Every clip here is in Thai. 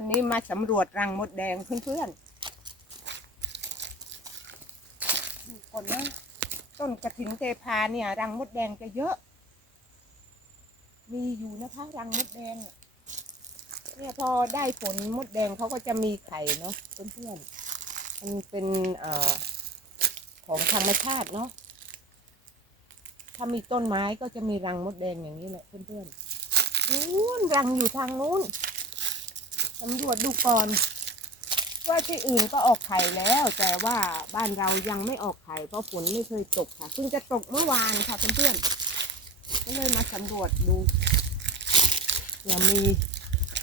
วันนี้มาสำรวจรังมดแดงเพื่อนๆก่อนนะต้นกระถินเทพาเนี่ย รังมดแดงจะเยอะ มีอยู่นะคะ รังมดแดง เนี่ยพอได้ผลมดแดงเขาก็จะมีไข่เนาะเพื่อนๆมันเป็นเอ่อของธรรมชาติเนาะถ้ามีต้นไม้ก็จะมีรังมดแดงอย่างนี้แหละเพื่อนๆนู้นรังอยู่ทางนู้น สำรวจดูก่อน ว่าที่อื่นก็ออกไข่แล้ว แต่ว่าบ้านเรายังไม่ออกไข่เพราะฝนไม่เคยตกค่ะเพิ่งจะตกเมื่อวานค่ะเพื่อนๆก็เลยมาสำรวจดูเผื่อมี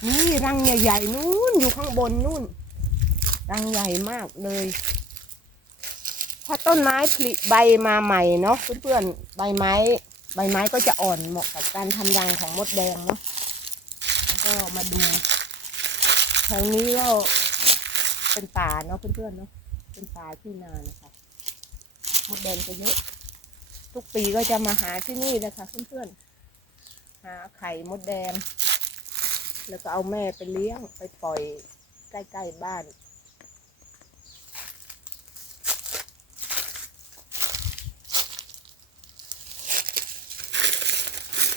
นี่รังใหญ่ๆนู้นอยู่ข้างบนนู่น รังใหญ่มากเลย ถ้าต้นไม้ผลิใบมาใหม่เนาะเพื่อนๆใบไม้ ใบไม้ก็จะอ่อนเหมาะกับการทำรังของมดแดงเนาะแล้วก็มาดู แถวนี้ก็เป็นป่าเนาะเพื่อนๆเนาะเป็นป่าที่นานะคะมดแดงจะเยอะ ทุกปีก็จะมาหาที่นี่นะคะเพื่อนๆหาไข่มดแดง แล้วก็เอาแม่ไปเลี้ยงไปปล่อยใกล้ๆบ้าน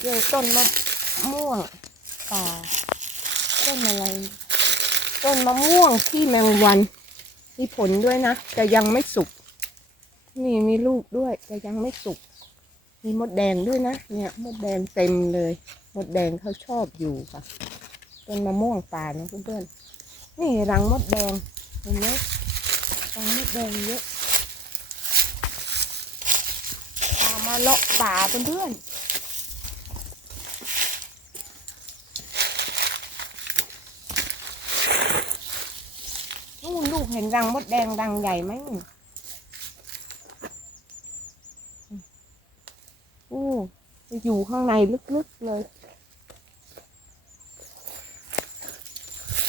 เจอต้นมะม่วงป่าต้นอะไร ต้นมะม่วงที่แมงวัน มีผลด้วยนะแต่ยังไม่สุกนี่มีลูกด้วยแต่ยังไม่สุก มีมดแดงด้วยนะ เนี่ยมดแดงเต็มเลย มดแดงเขาชอบอยู่ค่ะต้นมะม่วงป่านะเพื่อนๆนี่รังมดแดงเห็นไหมรังมดแดงเยอะมาเลาะป่าเพื่อนๆ นู่นลูก เห็นรังมดแดงรังใหญ่ไหมโอ้อยู่ข้างในลึกๆเลย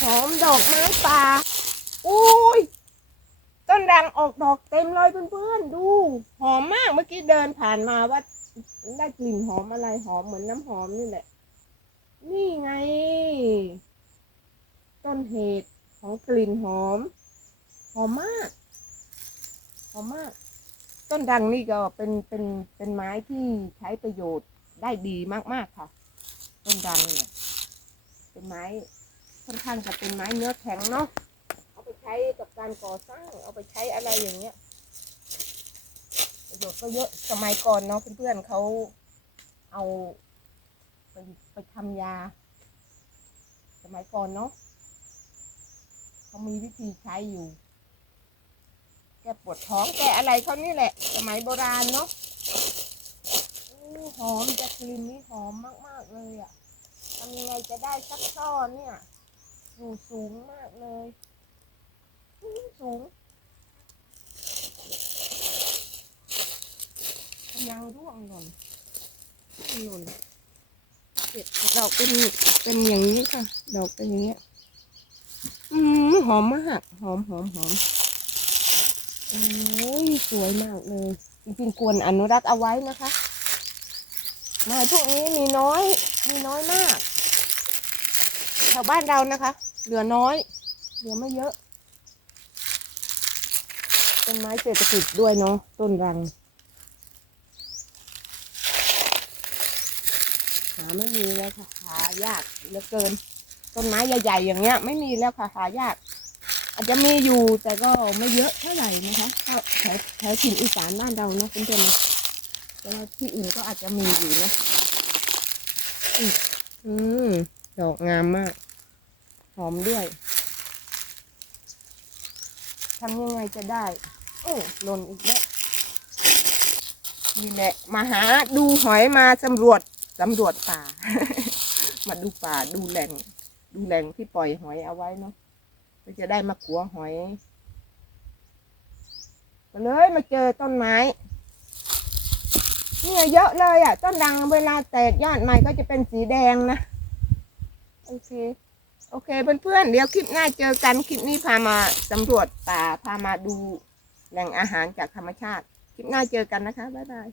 หอมดอกไม้ป่าอุ้ย ต้นรังออกดอกเต็มเลยเพื่อนๆ ดู หอมมากเมื่อกี้เดินผ่านมาว่า ได้กลิ่นหอมอะไรหอมเหมือนน้ำหอมนี่แหละ นี่ไง ต้นเหตุของกลิ่นหอม หอมมากหอมมาก ต้นดังนี่ก็เป็นเป็นเป็นไม้ที่ใช้ประโยชน์ได้ดีมากๆค่ะ ต้นดังเนี่ยเป็นไม้ค่อนข้างจะเป็นไม้เนื้อแข็งเนาะเอาไปใช้กับการก่อสร้าง เอาไปใช้อะไรอย่างเงี้ยประโยชน์ก็เยอะสมัยก่อนเนาะเพื่อนๆเขาเอาไปไปทำยา สมัยก่อนเนาะเขามีวิธีใช้อยู่ แกปวดท้องแกอะไรเขานี่แหละ สมัยโบราณเนาะอหอมจะกลิ่นนี่หอมมาก ๆ เลยอะ่ะทำยังไงจะได้สักช่อเนี่ย อยู่สูงมากเลยสูงกำลังร่วงหล่นหล่นเก็บดอกเป็นเป็นอย่างนี้ค่ะ ดอกเป็นอย่างเงี้ย อืมหอมมาก หอมหอมหอม โอ้ยสวยมากเลย จริงๆควรอนุรักษ์เอาไว้นะคะไม้พวกนี้มีน้อย มีน้อยมากแถวบ้านเรานะคะ เหลือน้อย เหลือไม่เยอะเป็นไม้เศรษฐกิจด้วยเนาะต้นรัง หาไม่มีแล้วค่ะหายากเหลือเกิน ต้นไม้ใหญ่ๆอย่างเงี้ย ไม่มีแล้วค่ะหายาก อาจจะมีอยู่แต่ก็ไม่เยอะเท่าไหร่นะคะแถวแถวถิ่นอีสานบ้านเราเนาะเพื่อนๆนะแต่ว่าที่อื่นก็อาจจะมีอยู่นะอือืมดอกงามมาก หอมด้วยทำยังไงจะได้ โอ้หล่นอีกแล้วนี่แหละมาหาดูหอยมาสำรวจสำรวจป่า มาดูป่าดูแหล่ง ดูแหล่งที่ปล่อยหอยเอาไว้เนาะ เพื่อจะได้มาขัวหอยก็เลยมาเจอต้นไม้เนี่ยเยอะเลยอะ ต้นดังเวลาแตกยอดใหม่ก็จะเป็นสีแดงนะ โอเค โอเคเพื่อนๆเดี๋ยวคลิปหน้าเจอกัน คลิปนี้พามาสำรวจป่า พามาดูแหล่งอาหารจากธรรมชาติ คลิปหน้าเจอกันนะคะ บ๊ายบาย